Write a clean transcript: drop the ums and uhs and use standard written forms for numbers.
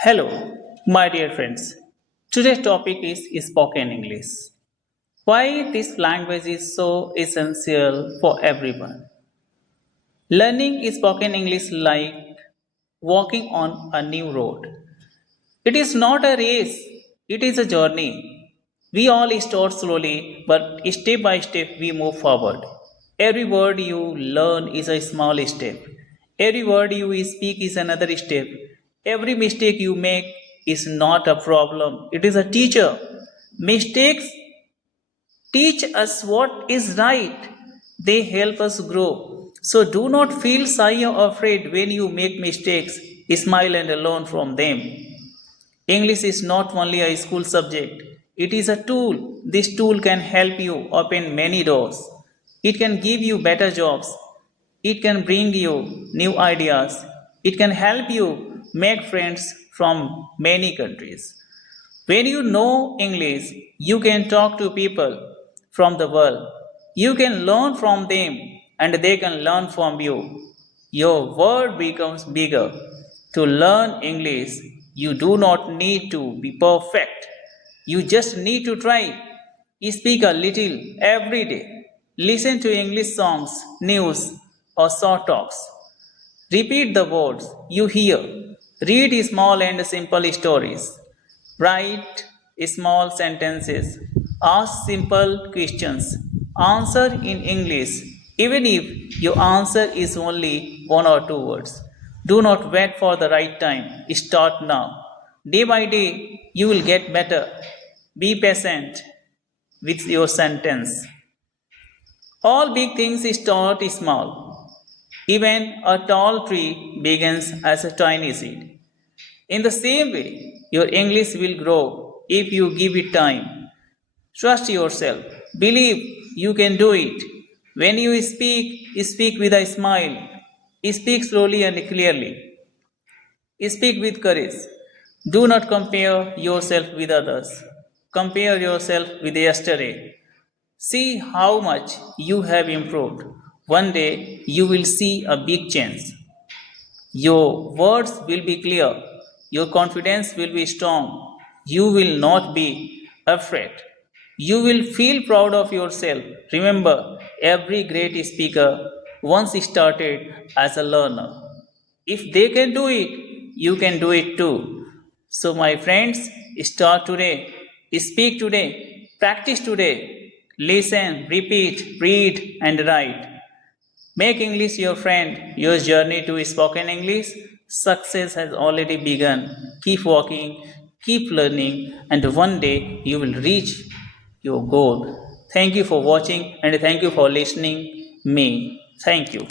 Hello, my dear friends. Today's topic is spoken English. Why this language is so essential for everyone. Learning spoken English like walking on a new road. It is not a race, it is a journey. We all start slowly, but step by step we move forward. Every word you learn is a small step. Every word you speak is another step. Every mistake you make is not a problem, it is a teacher. Mistakes teach us what is right, they help us grow. So do not feel shy or afraid when you make mistakes. Smile and learn from them. English is not only a school subject, it is a tool. This tool can help you open many doors. It can give you better jobs. It can bring you new ideas. It can help you make friends from many countries. When you know English, you can talk to people from the world. You can learn from them and they can learn from you. Your world becomes bigger. To learn English, you do not need to be perfect. You just need to try. Speak a little every day. Listen to English songs, news, or short talks. Repeat the words you hear. Read small and simple stories. Write small sentences. Ask simple questions. Answer in English, even if your answer is only one or two words. Do not wait for the right time. Start now. Day by day, you will get better. Be patient with your sentence. All big things start small. Even a tall tree begins as a tiny seed. In the same way, your English will grow if you give it time. Trust yourself. Believe you can do it. When you speak with a smile. Speak slowly and clearly. Speak with courage. Do not compare yourself with others. Compare yourself with yesterday. See how much you have improved. One day you will see a big change. Your words will be clear. Your confidence will be strong. You will not be afraid. You will feel proud of yourself. Remember, every great speaker once started as a learner. If they can do it, you can do it too. So, my friends, start today, speak today, practice today, listen, repeat, read, and write. Make English your friend. Your journey to spoken English. Success has already begun. Keep walking, keep learning, and one day you will reach your goal. Thank you for watching and thank you for listening me. Thank you.